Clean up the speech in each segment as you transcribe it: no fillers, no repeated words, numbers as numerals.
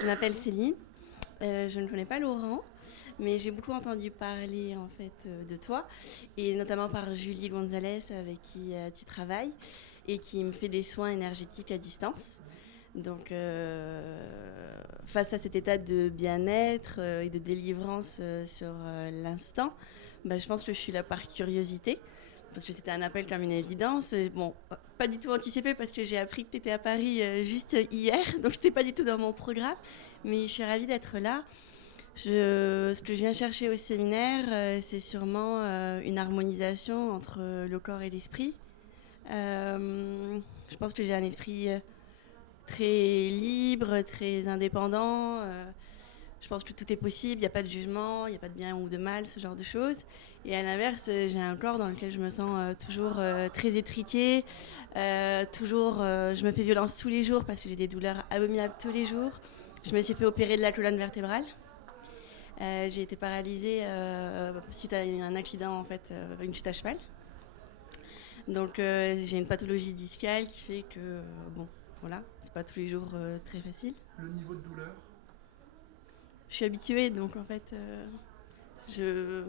Je m'appelle Céline, je ne connais pas Laurent, mais j'ai beaucoup entendu parler en fait de toi, et notamment par Julie Gonzalez avec qui tu travailles et qui me fait des soins énergétiques à distance. Donc, face à cet état de bien-être et de délivrance sur l'instant, bah, je pense que je suis là par curiosité, parce que c'était un appel comme une évidence. Bon, pas du tout anticipé parce que j'ai appris que tu étais à Paris juste hier, donc c'était pas du tout dans mon programme, mais je suis ravie d'être là. Ce que je viens chercher au séminaire, c'est sûrement une harmonisation entre le corps et l'esprit. Je pense que j'ai un esprit très libre, très indépendant. Je pense que tout est possible, il n'y a pas de jugement, il n'y a pas de bien ou de mal, ce genre de choses. Et à l'inverse, j'ai un corps dans lequel je me sens toujours très étriquée, je me fais violence tous les jours parce que j'ai des douleurs abominables tous les jours. Je me suis fait opérer de la colonne vertébrale. J'ai été paralysée suite à un accident, en fait, une chute à cheval. Donc j'ai une pathologie discale qui fait que, bon, voilà, c'est pas tous les jours très facile. Le niveau de douleur? Je suis habituée, donc en fait, je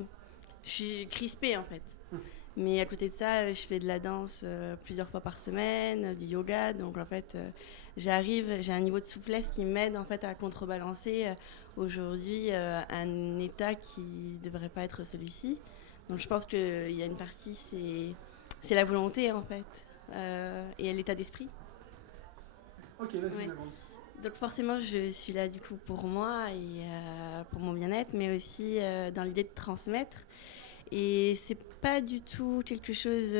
suis crispée en fait. Mais à côté de ça, je fais de la danse plusieurs fois par semaine, du yoga, donc en fait, j'ai un niveau de souplesse qui m'aide en fait à contrebalancer aujourd'hui un état qui devrait pas être celui-ci. Donc je pense qu'il y a une partie, c'est la volonté en fait, et l'état d'esprit. Ok, vas-y, Ouais. demande. Donc forcément, je suis là du coup pour moi et pour mon bien-être, mais aussi dans l'idée de transmettre. Et c'est pas du tout quelque chose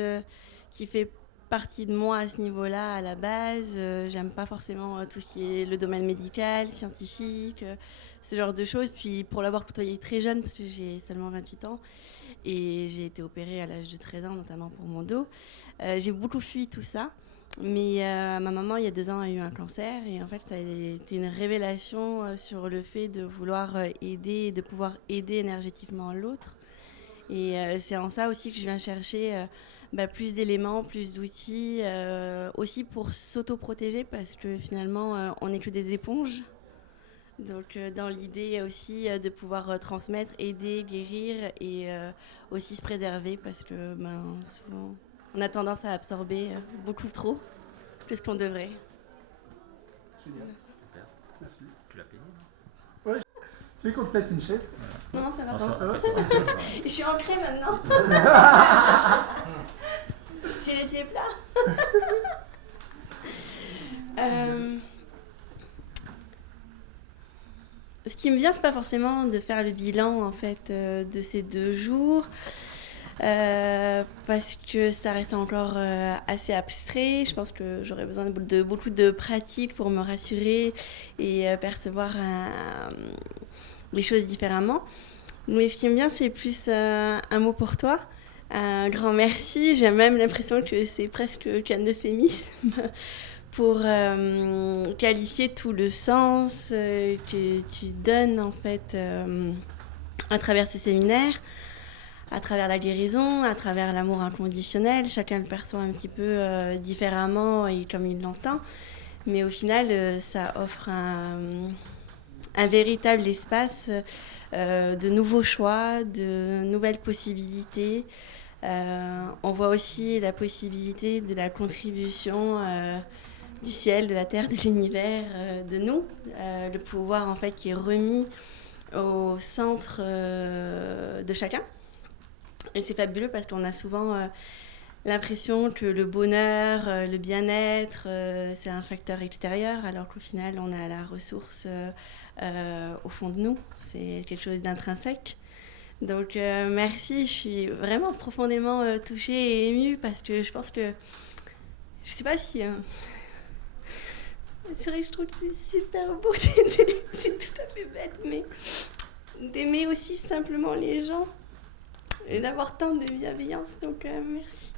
qui fait partie de moi à ce niveau-là à la base. J'aime pas forcément tout ce qui est le domaine médical, scientifique, ce genre de choses. Puis pour l'avoir côtoyé très jeune, parce que j'ai seulement 28 ans, et j'ai été opérée à l'âge de 13 ans, notamment pour mon dos, j'ai beaucoup fui tout ça. Mais ma maman, il y a 2 ans, a eu un cancer. Et en fait, ça a été une révélation sur le fait de vouloir aider et de pouvoir aider énergétiquement l'autre. Et c'est en ça aussi que je viens chercher plus d'éléments, plus d'outils, aussi pour s'auto-protéger, parce que finalement, on n'est que des éponges. Donc dans l'idée aussi de pouvoir transmettre, aider, guérir et aussi se préserver, parce que souvent, on a tendance à absorber beaucoup trop que ce qu'on devrait. Génial, Super. merci. Tu l'as payé, non? Ouais, tu veux qu'on te mette une chaise? Non, ça va Ah, pas. Ça va? Je suis ancrée maintenant. J'ai les pieds plats. Ce qui me vient, c'est pas forcément de faire le bilan en fait de ces 2 jours, parce que ça reste encore assez abstrait. Je pense que j'aurais besoin de beaucoup de pratique pour me rassurer et percevoir les choses différemment. Mais ce qui me vient, c'est plus un mot pour toi. Un grand merci. J'ai même l'impression que c'est presque qu'un euphémisme pour qualifier tout le sens que tu donnes en fait à travers ce séminaire, à travers la guérison, à travers l'amour inconditionnel. Chacun le perçoit un petit peu différemment et comme il l'entend. Mais au final, ça offre un véritable espace de nouveaux choix, de nouvelles possibilités. On voit aussi la possibilité de la contribution du ciel, de la terre, de l'univers, de nous. Le pouvoir en fait qui est remis au centre de chacun. Et c'est fabuleux parce qu'on a souvent l'impression que le bonheur, le bien-être, c'est un facteur extérieur, alors qu'au final, on a la ressource au fond de nous. C'est quelque chose d'intrinsèque. Donc merci, je suis vraiment profondément touchée et émue parce que je pense que, je sais pas si... c'est vrai que je trouve que c'est super beau d'aider, c'est tout à fait bête, mais d'aimer aussi simplement les gens et d'avoir tant de bienveillance, donc merci.